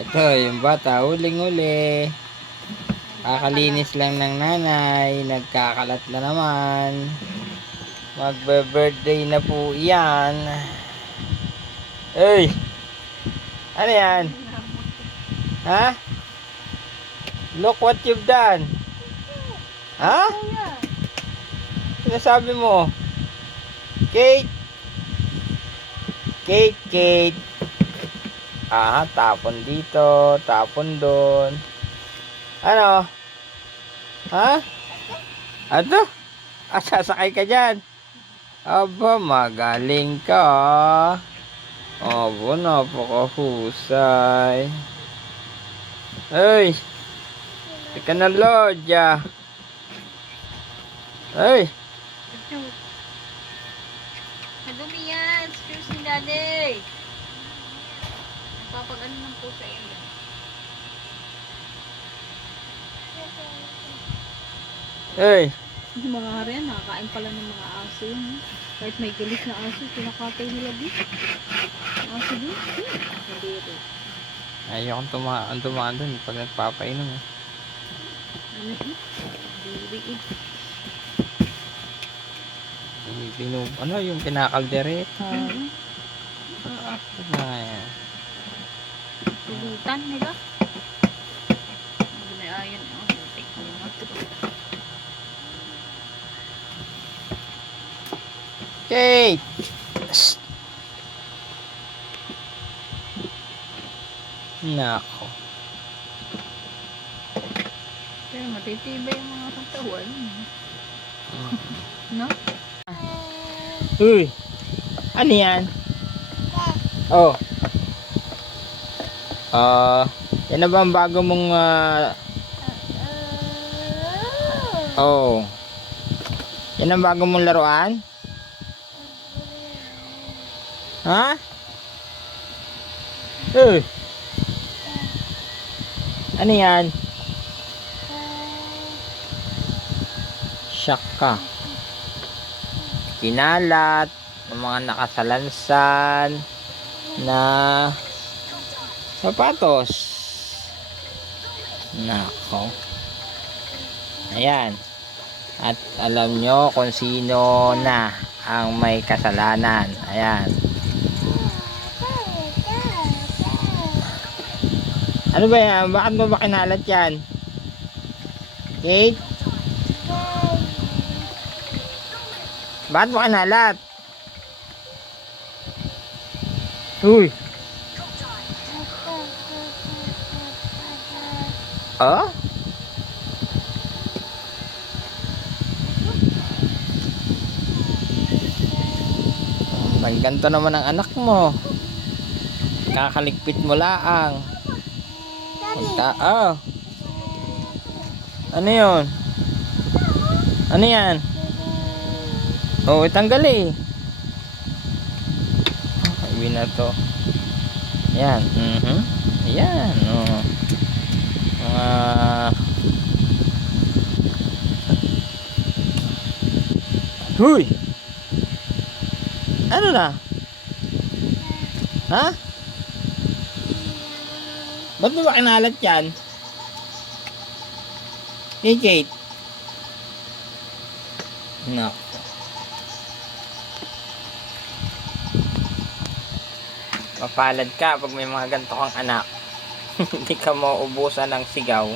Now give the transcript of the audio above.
Ito, yung bata, huling-huli. Kakalinis lang ng nanay. Nagkakalat na naman. Magbe-birthday na po yan. Hey! Ano yan? Ha? Look what you've done. Ha? Sinasabi mo? Kate? Kate. Ah, tapon dito, tapon doon. Ano? Ha? Ano? Sasakay ka dyan? Aba, magaling ka. Aba, napakahusay. Hey! Teka na, Lodya. Hey! Madumi yan. Excuse me, daddy. Nagpapag-ano ng pusa yan. Hey! Yung mga harian, nakakain pala ng mga aso yun. Kahit may galit na aso, pinakatay nila din. Aso din? Hindi rin. Ayokong tumaan doon pag nagpapainom eh. Ano yun? Hindi. Ano yung kinakaldereta? Ayan. Tulutan nila. Hindi na ayan. Take ko naman. Kate! Shh! Nako. Pero matitibay yung mga katawan. No? Uy! Ano yan? Oh. Yan na ba ang bago mong oh. Yan ang bago mong laruan? Ha? Uy! Ano yan? Shock ka. Kinalat ng mga nakasalansan na sapatos. Nako. Ayan. At alam nyo kung sino na ang may kasalanan. Ayan. Ano ba yan? Bakit mo ba kinalat yan? Kate? Bakit mo kinalat? Uy! Oh? Ganto naman ang anak mo. Kakaligpit mo laang. Oh. Ano yun? Ano yan? Oh, itanggal eh. Ibi na to. Yan. Yan. Oh. Huy! Ano na? Ha? Ba't mo ba kinalat yan? Hey, Kate. No. Mapalad ka pag may mga ganito kang anak. Hindi ka mauubusan ng sigaw.